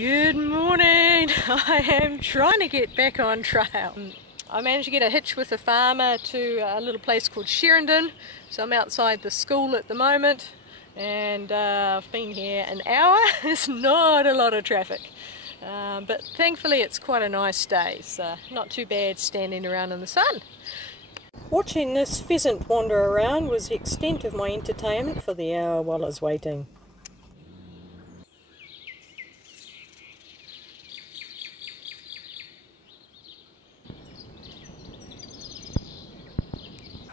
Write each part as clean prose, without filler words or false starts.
Good morning. I am trying to get back on trail. I managed to get a hitch with a farmer to a little place called Sheridan, so I'm outside the school at the moment, and I've been here an hour. There's not a lot of traffic, but thankfully it's quite a nice day, so not too bad standing around in the sun. Watching this pheasant wander around was the extent of my entertainment for the hour while I was waiting.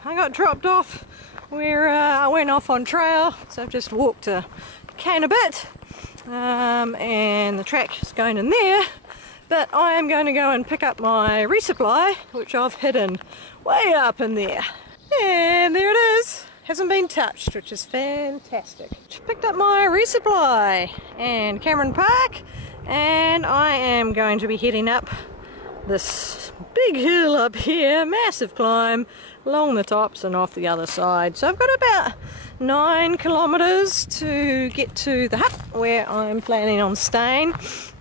I got dropped off where I went off on trail, so I've just walked a can a bit, and the track is going in there, but I am going to go and pick up my resupply, which I've hidden way up in there. And there it is, hasn't been touched, which is fantastic. Picked up my resupply and Cameron Park, and I am going to be heading up this big hill up here, massive climb along the tops and off the other side. So I've got about 9 kilometers to get to the hut where I'm planning on staying.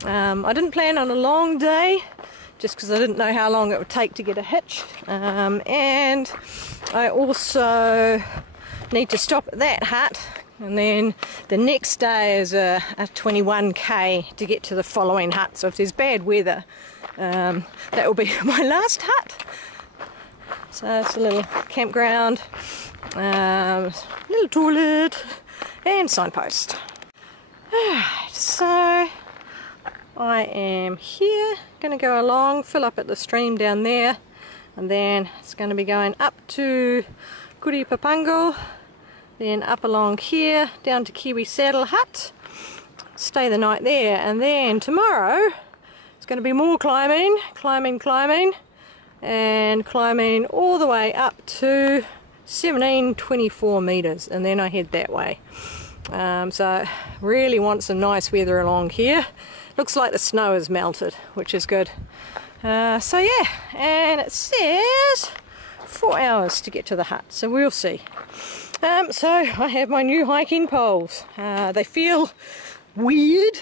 I didn't plan on a long day just because I didn't know how long it would take to get a hitch, and I also need to stop at that hut, and then the next day is a 21k to get to the following hut. So if there's bad weather, that will be my last hut. So it's a little campground, little toilet and signpost. So I am here, going to go along, fill up at the stream down there, and then it's going to be going up to Kuripapango, then up along here down to Kiwi Saddle Hut, stay the night there, and then tomorrow it's going to be more climbing, and climbing all the way up to 1724 meters, and then I head that way. So really want some nice weather along here. Looks like the snow has melted, which is good. So yeah, and it says 4 hours to get to the hut, so we'll see. So I have my new hiking poles. They feel weird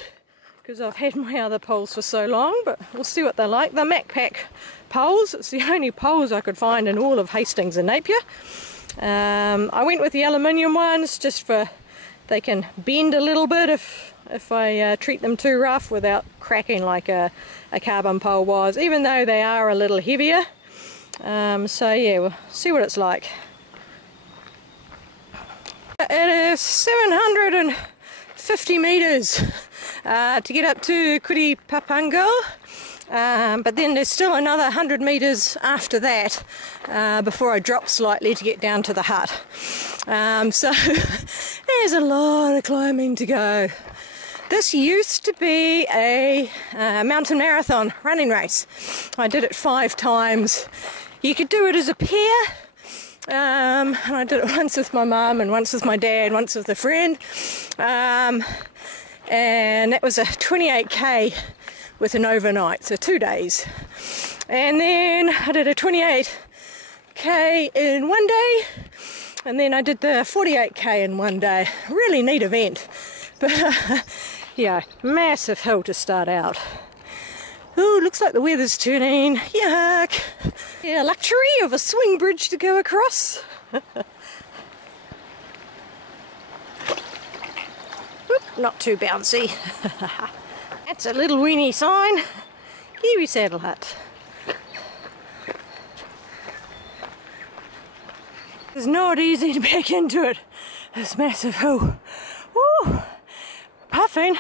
because I've had my other poles for so long, but we'll see what they're like. They're MacPack poles. It's the only poles I could find in all of Hastings and Napier. I went with the aluminium ones just for they can bend a little bit if I treat them too rough without cracking like a carbon pole was, even though they are a little heavier. So yeah, we'll see what it's like. It is 750 meters to get up to Kuripapango, but then there's still another 100 meters after that before I drop slightly to get down to the hut. So there's a lot of climbing to go. This used to be a mountain marathon running race. I did it 5 times. You could do it as a pair. And I did it once with my mum and once with my dad, once with a friend, and that was a 28k with an overnight, so 2 days. And then I did a 28k in 1 day, and then I did the 48k in 1 day. Really neat event, but yeah, massive hill to start out. Oh, looks like the weather's turning. Yuck! Yeah, luxury of a swing bridge to go across. Oop, not too bouncy. That's a little weenie sign. Kiwi Saddle Hut. It's not easy to back into it. This massive hill. Woo! Puffing.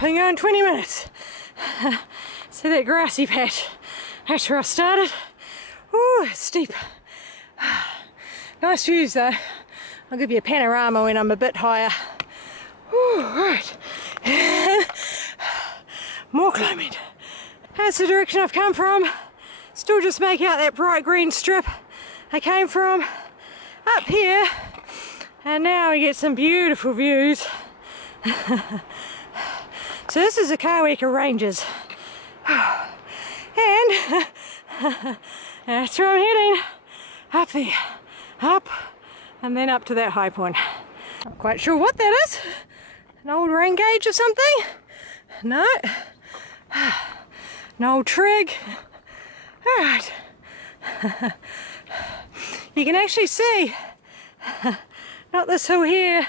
Been going 20 minutes. See that grassy patch? That's where I started. Ooh, it's steep. Nice views though. I'll give you a panorama when I'm a bit higher. Ooh, right. More climbing. That's the direction I've come from. Still just make out that bright green strip I came from up here, and now we get some beautiful views. So this is the Kaweka Ranges. And that's where I'm heading. Up there. Up. And then up to that high point. Not quite sure what that is. An old rain gauge or something? No. An old trig. Alright. You can actually see, not this hill here,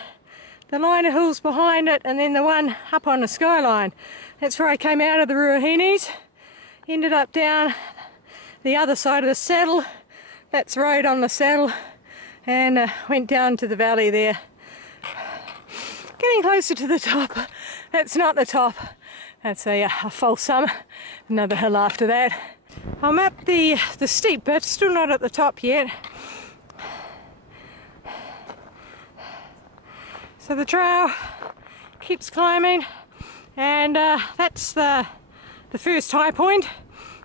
the line of hills behind it, and then the one up on the skyline. That's where I came out of the Ruahinis. Ended up down the other side of the saddle. That's road on the saddle. And went down to the valley there. Getting closer to the top. That's not the top. That's a false summit. Another hill after that. I'm up the steep bit, still not at the top yet. So the trail keeps climbing, and that's the first high point,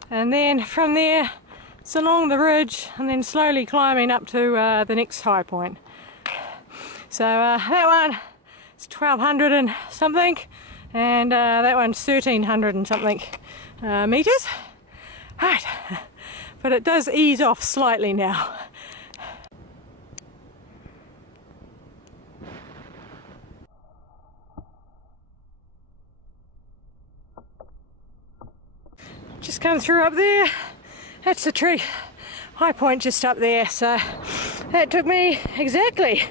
and then from there it's along the ridge and then slowly climbing up to the next high point. So that one is 1200 and something, and that one's 1300 and something meters. Right, but it does ease off slightly now. Just come through up there. That's the tree high point just up there. So that took me exactly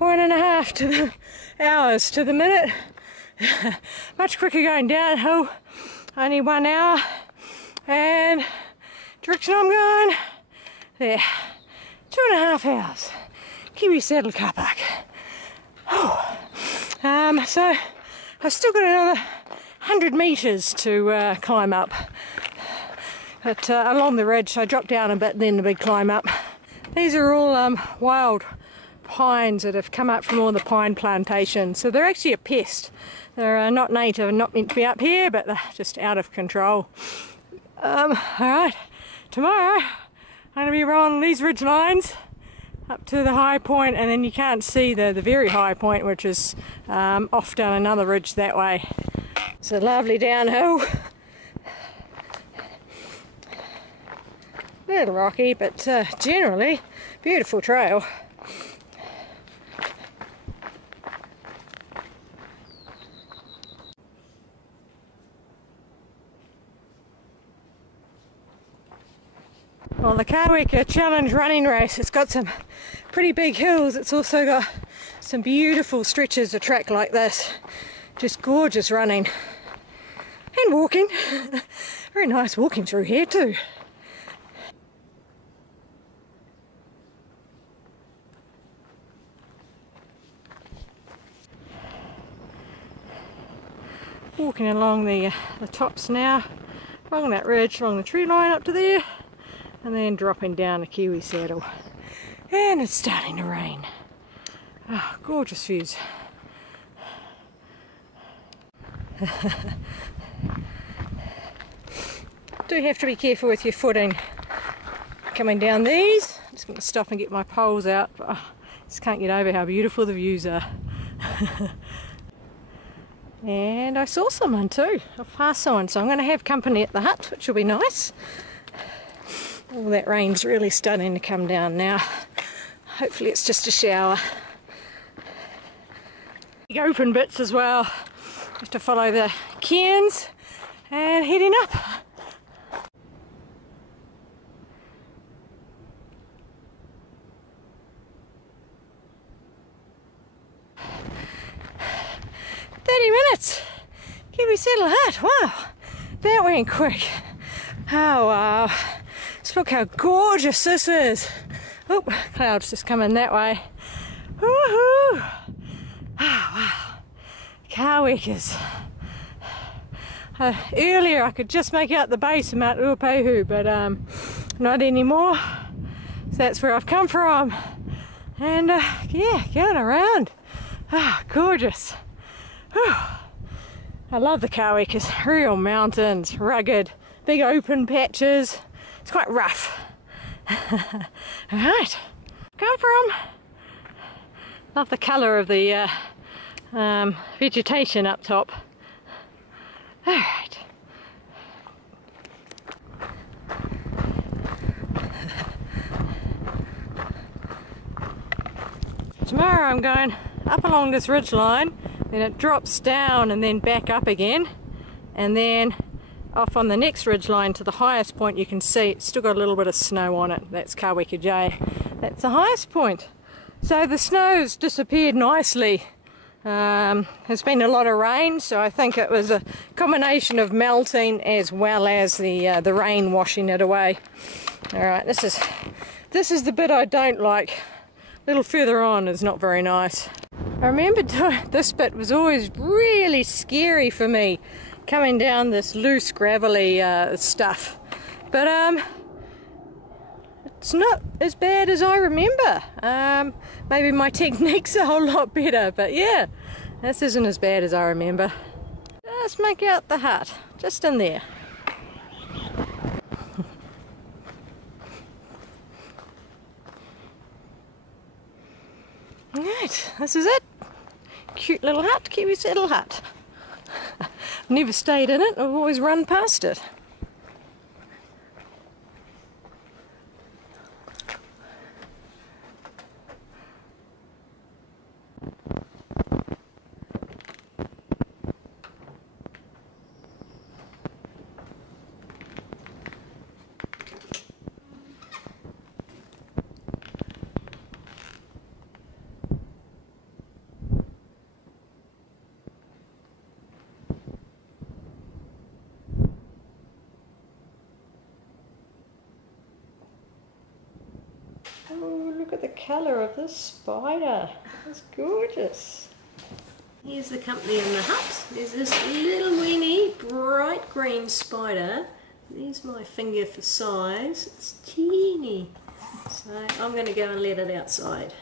1.5 hours to the minute. Much quicker going downhill. Only 1 hour. And direction I'm going there. 2.5 hours. Kiwi Saddle car park. So I've still got another 100 metres to climb up. But along the ridge, I dropped down a bit and then the big climb up. These are all wild pines that have come up from all the pine plantations. So they're actually a pest. They're not native and not meant to be up here, but they're just out of control. Alright, tomorrow I'm going to be rolling these ridge lines up to the high point, and then you can't see the very high point, which is off down another ridge that way. It's a lovely downhill. A little rocky, but generally beautiful trail. Well, the Kaweka Challenge running race, it's got some pretty big hills. It's also got some beautiful stretches of track like this. Just gorgeous running. And walking. Very nice walking through here too. Walking along the tops now, along that ridge, along the tree line up to there, and then dropping down the Kiwi Saddle. And it's starting to rain. Oh, gorgeous views. Do have to be careful with your footing coming down these. I'm just going to stop and get my poles out, but I just can't get over how beautiful the views are. And I saw someone too. I passed someone, so I'm going to have company at the hut, which will be nice. All that rain's really starting to come down now. Hopefully it's just a shower. Big open bits as well. Have to follow the cairns and heading up. Kiwi Saddle Hut, wow, that went quick. Oh wow, just look how gorgeous this is. Oh, clouds just coming that way. Woohoo! Oh wow, Kawekas. Earlier I could just make out the base of Mount Ruapehu, but not anymore. So that's where I've come from. And yeah, going around. Ah, gorgeous. Whew. I love the Kawekas, real mountains, rugged, big open patches. It's quite rough. Alright, come from. Love the colour of the vegetation up top. Alright. Tomorrow I'm going up along this ridge line, then it drops down and then back up again, and then off on the next ridge line to the highest point. You can see it's still got a little bit of snow on it. That's Kaweka J. That's the highest point. So the snow's disappeared nicely. There's been a lot of rain, so I think it was a combination of melting as well as the rain washing it away. Alright, this is the bit I don't like. A little further on is not very nice. I remember this bit was always really scary for me, coming down this loose gravelly stuff. But it's not as bad as I remember. Maybe my technique's a whole lot better, but yeah, this isn't as bad as I remember. Just make out the hut, just in there. Right, this is it. Cute little hut, Kiwi settle hut. Never stayed in it, I've always run past it. Oh, look at the colour of this spider. It's gorgeous. Here's the company in the hut. There's this little weeny bright green spider. There's my finger for size. It's teeny. So I'm going to go and let it outside.